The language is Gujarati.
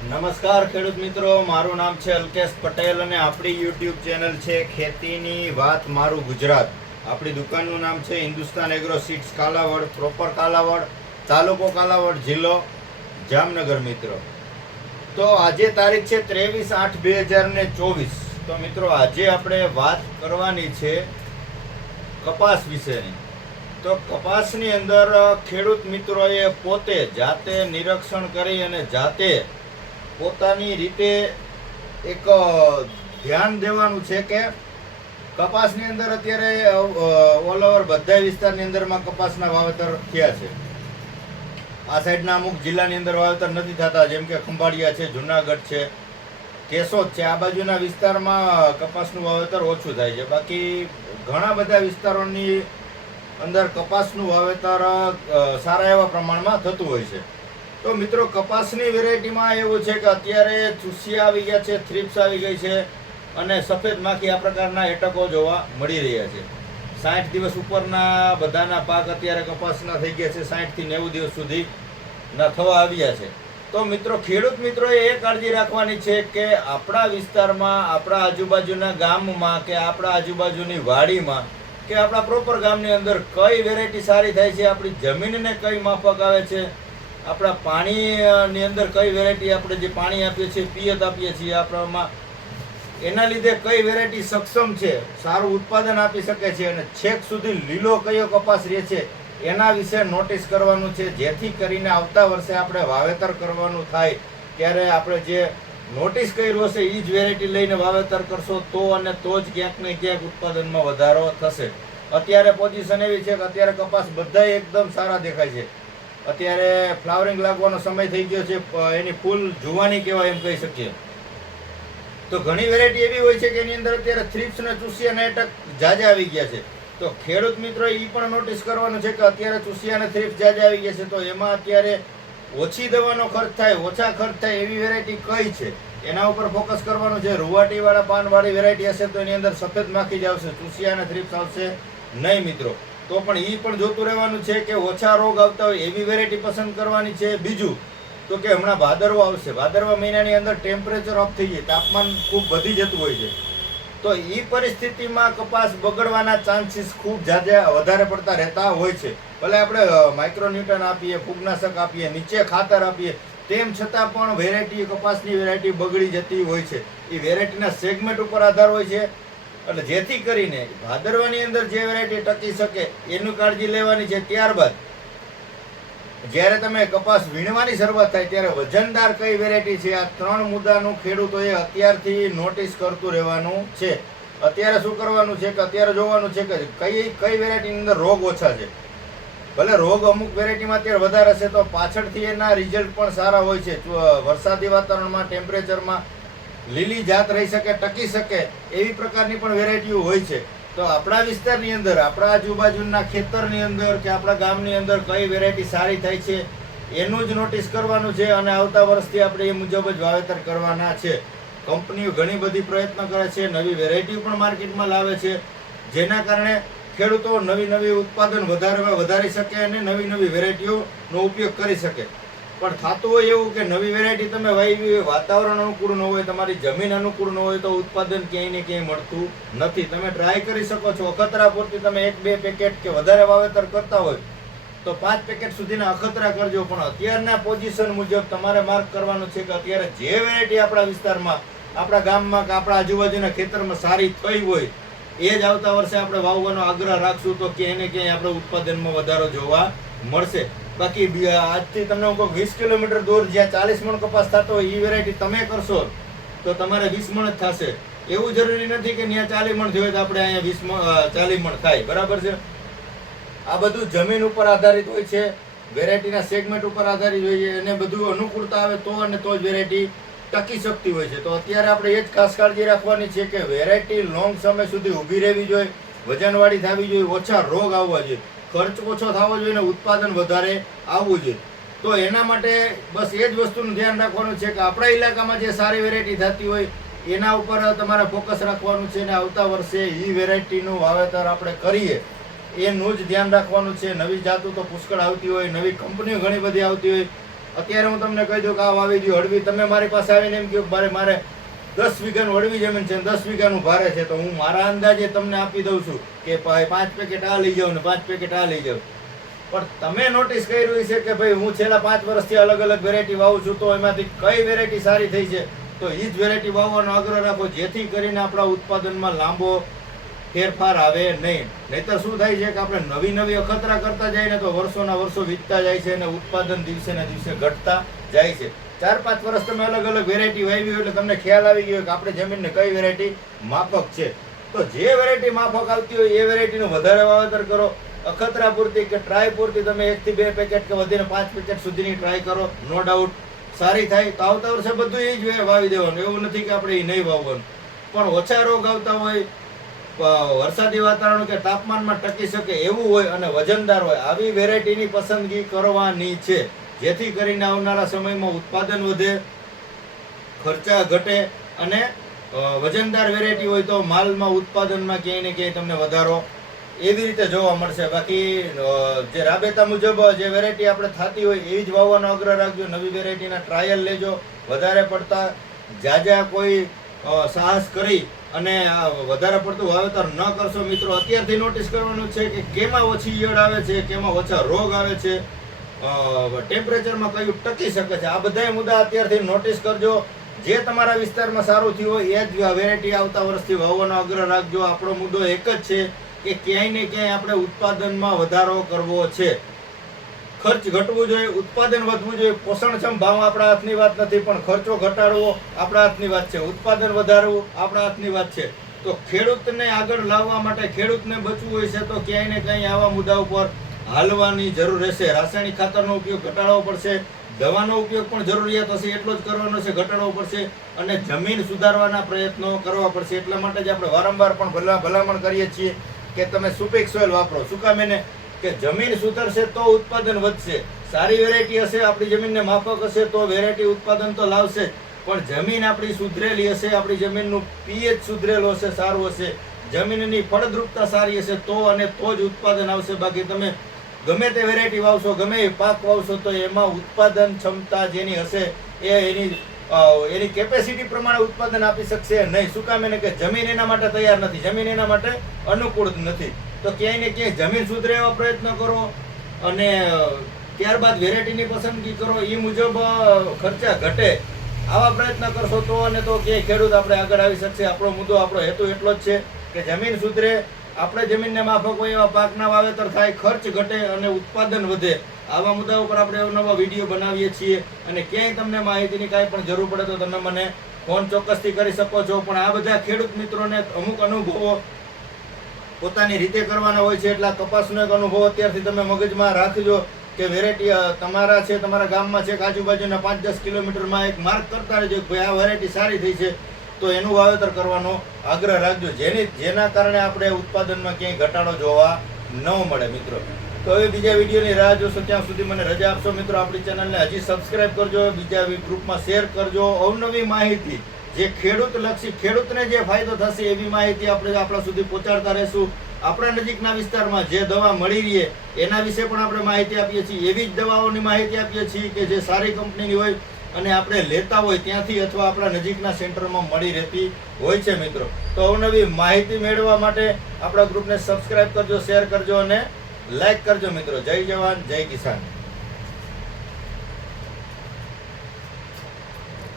નમસ્કાર ખેડૂત મિત્રો, મારું નામ છે અલ્કેશ પટેલ અને આપણી યુટ્યુબ ચેનલ છે ખેતીની વાત મારું ગુજરાત. આપણી દુકાનનું નામ છે Hindustan agro seeds Kalavad proper Kalavad, તાલુકો કાલાવડ જિલ્લો જામનગર મિત્રો. તો આજે તારીખ છે ત્રેવીસ આઠ બે હજાર ને ચોવીસ. તો મિત્રો, આજે આપણે વાત કરવાની છે કપાસ વિશેની. તો કપાસની અંદર ખેડૂત મિત્રોએ પોતે જાતે નિરીક્ષણ કરી અને જાતે પોતાની રીતે એક ધ્યાન દેવાનું છે કે કપાસની અંદર અત્યારે ઓલ ઓવર બધા વિસ્તારની અંદરમાં કપાસના વાવેતર થયા છે. આ સાઈડના અમુક જિલ્લાની અંદર વાવેતર નથી થતા, જેમ કે ખંભાળિયા છે, જુનાગઢ છે, કેશોદ છે, આ બાજુના વિસ્તારમાં કપાસનું વાવેતર ઓછું થાય છે. બાકી ઘણા બધા વિસ્તારોની અંદર કપાસનું વાવેતર સારા એવા પ્રમાણમાં થતું હોય છે. તો મિત્રો, કપાસની વેરાયટીમાં એવું છે કે અત્યારે ચૂસિયા આવી ગયા છે, થ્રિપ્સ આવી ગઈ છે અને સફેદ માખી આ પ્રકારના એટકો જોવા મળી રહ્યા છે. સાઠ દિવસ ઉપરના બધાના પાક અત્યારે કપાસના થઈ ગયા છે, સાઠથી નેવું દિવસ સુધી ના થવા આવ્યા છે. તો મિત્રો, ખેડૂત મિત્રોએ એ કાળજી રાખવાની છે કે આપણા વિસ્તારમાં, આપણા આજુબાજુના ગામમાં કે આપણા આજુબાજુની વાડીમાં કે આપણા પ્રોપર ગામની અંદર કઈ વેરાયટી સારી થાય છે, આપણી જમીનને કઈ માફક આવે છે આપણા પાણીની અંદર કઈ વેરાયટી આપણે જે પાણી આપીએ છીએ, પિયત આપીએ છીએ આપણામાં એના લીધે કઈ વેરાયટી સક્ષમ છે, સારું ઉત્પાદન આપી શકે છે અને છેક સુધી લીલો કયો કપાસ રહે છે, એના વિશે નોટિસ કરવાનું છે. જેથી કરીને આવતા વર્ષે આપણે વાવેતર કરવાનું થાય, ત્યારે આપણે જે નોટિસ કર્યું હશે એ જ વેરાયટી લઈને વાવેતર કરશો, તો અને તો જ ક્યાંક ને ક્યાંક ઉત્પાદનમાં વધારો થશે. અત્યારે પોઝિશન એવી છે કે અત્યારે કપાસ બધાય એકદમ સારા દેખાય છે. અત્યારે ફ્લાવરિંગ લાગવાનો સમય થઈ ગયો છે એની ફૂલ જુવાની કહેવાય એમ કહી શકીએ. તો ઘણી વેરાયટી એવી હોય છે કે એની અંદર અત્યારે થ્રીપ્સ ને ચૂસિયા ને એટક જાજા આવી ગયા છે. તો ખેડૂત મિત્રો એ પણ નોટિસ કરવાનું છે કે અત્યારે ચૂસિયા અને થ્રિપ્સ જાજા આવી ગયા છે, તો એમાં અત્યારે ઓછી દવાનો ખર્ચ થાય, ઓછા ખર્ચ થાય એવી વેરાયટી કઈ છે? એના ઉપર ફોકસ કરવાનું છે. રૂવાટી વાળા પાન વાળી વેરાયટી હશે તો એની અંદર સફેદ માખી જ આવશે, ચૂસિયા અને થ્રિપ્સ આવશે નહીં મિત્રો. તો પણ એ પણ જોતું રહેવાનું છે કે ઓછા રોગ આવતા હોય એવી વેરાયટી પસંદ કરવાની છે. બીજું, તો કે હમણાં ભાદરવા આવશે. ભાદરવા મહિનાની અંદર ટેમ્પરેચર અપ થઈ જાય. તાપમાન ખૂબ વધી જતું હોય છે. તો એ પરિસ્થિતિમાં કપાસ બગડવાના ચાન્સીસ ખૂબ જાજા વધારે પડતા રહેતા હોય છે. ભલે આપણે માઇક્રોન્યુટન આપીએ, ફૂગનાશક આપીએ, નીચે ખાતર આપીએ, તેમ છતાં પણ વેરાયટી કપાસની વેરાયટી બગડી જતી હોય છે. એ વેરાયટીના સેગમેન્ટ ઉપર આધાર હોય છે. એટલે જેથી કરીને ભાદરવાની અંદર જે વેરાયટી ટકી શકે, એનું કાળજી લેવાની છે ત્યારબાદ જ્યારે તમે કપાસ વીણવાની શરૂઆત થાય ત્યારે વજનદાર કઈ વેરાયટી છે? આ ત્રણ મુદ્દાનું ખેડૂતોએ અત્યારથી નોટિસ કરતું રહેવાનું છે. અત્યારે શું કરવાનું છે કે અત્યારે જોવાનું છે કે કઈ કઈ વેરાયટીની અંદર રોગ ઓછા છે. ભલે રોગ અમુક વેરાયટીમાં અત્યારે વધારે હશે તો પાછળથી એના રિઝલ્ટ પણ સારા હોય છે. વરસાદી વાતાવરણમાં ટેમ્પરેચરમાં લીલી જાત રહી શકે, ટકી શકે, એવી પ્રકારની પણ વેરાયટીઓ હોય છે. તો આપણા વિસ્તારની અંદર, આપણા આજુબાજુના ખેતરની અંદર કે આપણા ગામની અંદર કઈ વેરાયટી સારી થાય છે, એનું જ નોટિસ કરવાનું છે અને આવતા વર્ષથી આપણે એ મુજબ જ વાવેતર કરવાના છે. કંપનીઓ ઘણી બધી પ્રયત્ન કરે છે, નવી વેરાયટીઓ પણ માર્કેટમાં લાવે છે, જેના કારણે ખેડૂતો નવી નવી ઉત્પાદન વધારવા વધારી શકે અને નવી નવી વેરાયટીઓનો ઉપયોગ કરી શકે. પણ થતું હોય એવું કે નવી વેરાયટી તમે વાવી હોય, વાતાવરણ અનુકૂળ ન હોય, તમારી જમીન અનુકૂળ ન હોય તો ઉત્પાદન ક્યાંય ને ક્યાંય મળતું નથી. તમે ટ્રાય કરી શકો છો. અખતરા પૂરતી તમે એક, બે પેકેટ કે વધારે વાવેતર કરતા હોય તો પાંચ પેકેટ સુધીના અખતરા કરજો. પણ અત્યારના પોઝિશન મુજબ તમારે માર્ક કરવાનું છે કે અત્યારે જે વેરાયટી આપણા વિસ્તારમાં, આપણા ગામમાં કે આપણા આજુબાજુના ખેતરમાં સારી થઈ હોય, એ જ આવતા વર્ષે આપણે વાવવાનો આગ્રહ રાખશું તો ક્યાંય ને ક્યાંય આપણે ઉત્પાદનમાં વધારો જોવા મળશે. બાકી આજથી તમને હું વીસ કિલોમીટર દૂર જ્યાં ચાલીસ મણ કપાસ થતો હોય એ વેરાયટી તમે કરશો તો તમારે વીસ મણ જ થશે. એવું જરૂરી નથી કે ત્યાં ચાલી મણ જોઈએ તો આપણે અહીંયા વીસ ચાલીસ મણ થાય. બરાબર છે? આ બધું જમીન ઉપર આધારિત હોય છે. વેરાયટીના સેગમેન્ટ ઉપર આધારિત હોય છે. અને બધું અનુકૂળતા આવે તો અને તો જ વેરાયટી ટકી શકતી હોય છે. તો અત્યારે આપણે એ જ ખાસ કાળજી રાખવાની છે કે વેરાયટી લોંગ સમય સુધી ઊભી રહેવી જોઈએ. વજનવાળી થવી જોઈએ. ઓછા રોગ આવવા જોઈએ. ખર્ચ ઓછો થવો જોઈએ અને ઉત્પાદન વધારે આવવું જોઈએ. તો એના માટે બસ એ જ વસ્તુનું ધ્યાન રાખવાનું છે કે આપણા ઇલાકામાં જે સારી વેરાયટી થતી હોય, એના ઉપર તમારે ફોકસ રાખવાનું છે અને આવતા વર્ષે એ વેરાયટીનું વાવેતર આપણે કરીએ. એનું જ ધ્યાન રાખવાનું છે. નવી જાતો તો પુષ્કળ આવતી હોય, નવી કંપનીઓ ઘણી બધી આવતી હોય. અત્યારે હું તમને કહી દઉં કે આ વાવી દઉં હળવી, તમે મારી પાસે આવીને એમ કહ્યું મારે મારે દસ વીઘાનું હળવી જમીન છે દસ વીઘાનું ભારે છે, તો હું મારા અંદાજે તમને આપી દઉં છું કે ભાઈ પાંચ પેકેટ આ લઈ જાઉં ને પાંચ પેકેટ આ લઈ જાઉં પણ તમે નોટિસ કર્યું છે કે ભાઈ હું છેલ્લા પાંચ વર્ષથી અલગ અલગ વેરાયટી વાવું છું, તો એમાંથી કઈ વેરાયટી સારી થઈ છે? તો એ જ વેરાયટી વાવવાનો આગ્રહ રાખો, જેથી કરીને આપણા ઉત્પાદનમાં લાંબો ફેરફાર આવે નહીં. નહીતર શું થાય છે કે આપણે નવી નવી અખતરા કરતા જાય ને તો વર્ષોના વર્ષો વીતતા જાય છે અને ઉત્પાદન દિવસે ને દિવસે ઘટતા જાય છે. ચાર પાંચ વર્ષ તમે અલગ અલગ વેરાયટી વાવી એટલે તમને ખ્યાલ આવી ગયો કે આપણે જમીનને કઈ વેરાયટી માફક છે. તો જે વેરાયટી માફક આવતી હોય એ વેરાયટીનું વધારે વાવેતર કરો. અખતરા પૂરતી કે ટ્રાય પૂરતી તમે એકથી બે પેકેટ કે વધીને પાંચ પેકેટ સુધીની ટ્રાય કરો. નો ડાઉટ સારી થાય. તો આવતા વર્ષે બધું એ જ વાવી દેવાનું. એવું નથી કે આપણે એ નહીં વાવવાનું. પણ ઓછા રોગ આવતા હોય વરસાદી વાતાવરણ કે તાપમાનમાં ટકી શકે એવું હોય અને વજનદાર હોય, આવી વેરાયટીની પસંદગી કરવાની છે. જેથી કરીને આવનારા સમયમાં ઉત્પાદન વધે, ખર્ચા ઘટે અને વજનદાર વેરાયટી હોય તો માલમાં ઉત્પાદનમાં ક્યાંય ને ક્યાંય તમને વધારો એવી રીતે જોવા મળશે. બાકી જે રાબેતા મુજબ જે વેરાયટી આપણે થતી હોય એવી જ વાવવાનો આગ્રહ રાખજો. નવી વેરાયટીના ટ્રાયલ લેજો. વધારે પડતા જાજા કોઈ સાહસ કરી અને વધારે પડતું વાવેતર ન કરશો મિત્રો. અત્યારથી નોટિસ કરવાનું છે કે કેમાં ઓછી ઈયળ આવે છે, કેમાં ઓછા રોગ આવે છે ટેમ્પરેચરમાં કયું ટકી શકે છે? આ બધાય મુદ્દા અત્યારથી નોટિસ કરજો. જે તમારા વિસ્તારમાં સારું થયું હોય, એ જ વેરાયટી આવતા વર્ષથી વાવવાનો આગ્રહ રાખજો. આપણો મુદ્દો એક જ છે કે ક્યાંય ને ક્યાંય આપણે ઉત્પાદનમાં વધારો કરવો છે. ખર્ચ ઘટવું જોઈએ, ઉત્પાદન વધવું જોઈએ. પોષણક્ષમ ભાવ આપણા હાથની વાત નથી, પણ ખર્ચો ઘટાડવો આપણા હાથની વાત છે. ઉત્પાદન વધારવું આપણા હાથની વાત છે. તો ખેડૂતને આગળ લાવવા માટે ખેડૂતને બચવું હોય છે, તો ક્યાંય ને ક્યાંય આવા મુદ્દા ઉપર હાલવાની જરૂર રહેશે. રાસાયણિક ખાતરનો ઉપયોગ ઘટાડવો પડશે. દવાનો ઉપયોગ પણ જરૂરિયાત હશે એટલો જ કરવાનો છે, ઘટાડવો પડશે અને જમીન સુધારવાના પ્રયત્નો કરવા પડશે. એટલા માટે જ આપણે વારંવાર પણ ભલા ભલામણ કરીએ છીએ કે તમે સુપેક સોઇલ વાપરો. શું કામ કે જમીન સુધરશે તો ઉત્પાદન વધશે. સારી વેરાયટી હશે, આપણી જમીનને માફક હશે તો વેરાયટી ઉત્પાદન તો લાવશે. પણ જમીન આપણી સુધરેલી હશે, આપણી જમીનનું પીએચ સુધરેલું હશે, સારું હશે. જમીનની ફળદ્રુપતા સારી હશે તો અને તો જ ઉત્પાદન આવશે. બાકી તમે ગમે તે વેરાયટી વાવશો, ગમે એ પાક વાવશો, તો એમાં ઉત્પાદન ક્ષમતા જેની હશે એ એની એની કેપેસિટી પ્રમાણે ઉત્પાદન આપી શકશે નહીં? શું કામ એને કે જમીન એના માટે તૈયાર નથી? જમીન એના માટે અનુકૂળ નથી. તો ક્યાંય ને ક્યાંય જમીન સુધરે એવા પ્રયત્ન કરો અને ત્યારબાદ વેરાયટીની પસંદગી કરો. એ મુજબ ખર્ચા ઘટે. આવા પ્રયત્ન કરશો તો અને તો ક્યાંય ખેડૂત આપણે આગળ આવી શકશે. આપણો મુદ્દો, આપણો હેતુ એટલો જ છે કે જમીન સુધરે આપણે જમીનને માફક હોય એવા પાકના વાવેતર થાય, ખર્ચ ઘટે અને ઉત્પાદન વધે. આવા મુદ્દા ઉપર આપણે નવા વીડિયો બનાવીએ છીએ અને ક્યાંય તમને માહિતીની કાંઈ પણ જરૂર પડે તો તમે મને ફોન ચોક્કસથી કરી શકો છો. પણ આ બધા ખેડૂત મિત્રોને અમુક અનુભવો પોતાની રીતે કરવાના હોય છે એટલે કપાસનો એક અનુભવ અત્યારથી તમે મગજમાં રાખજો કે વેરાયટી તમારા છે, તમારા ગામમાં છે આજુબાજુના પાંચ દસ કિલોમીટરમાં એક માર્ક કરતા રહેજો ભાઈ આ વેરાયટી સારી થઈ છે. તો એનું વાવેતર કરવાનો આગ્રહ રાખજો. જેની, જેના કારણે આપણે ઉત્પાદનમાં ક્યાંય ઘટાડો જોવા ન મળે, મિત્રો. તો હવે બીજા વિડીયોની રાહ જોશો ત્યાં સુધી મને રજા આપશો. મિત્રો, આપણી ચેનલને હજી સબસ્ક્રાઇબ કરજો, બીજા ગ્રુપમાં શેર કરજો. અવનવી માહિતી, જે ખેડૂત લક્ષી ખેડૂતને જે ફાયદો થશે એવી માહિતી આપણે આપણા સુધી પહોંચાડતા રહેશું. આપણા નજીકના વિસ્તારમાં જે દવા મળી રહી એના વિશે પણ આપણે માહિતી આપીએ છીએ. એવી જ દવાઓની માહિતી આપીએ છીએ કે જે સારી કંપનીની હોય અને આપણે લેતા હોય ત્યાંથી અથવા આપણા નજીકના સેન્ટરમાં મળી રહેતી હોય છે મિત્રો. તો અવનવી માહિતી મેળવવા માટે આપણા ગ્રુપને સબસ્ક્રાઇબ કરજો, શેર કરજો અને લાઈક કરજો મિત્રો. જય જવાન, જય કિસાન.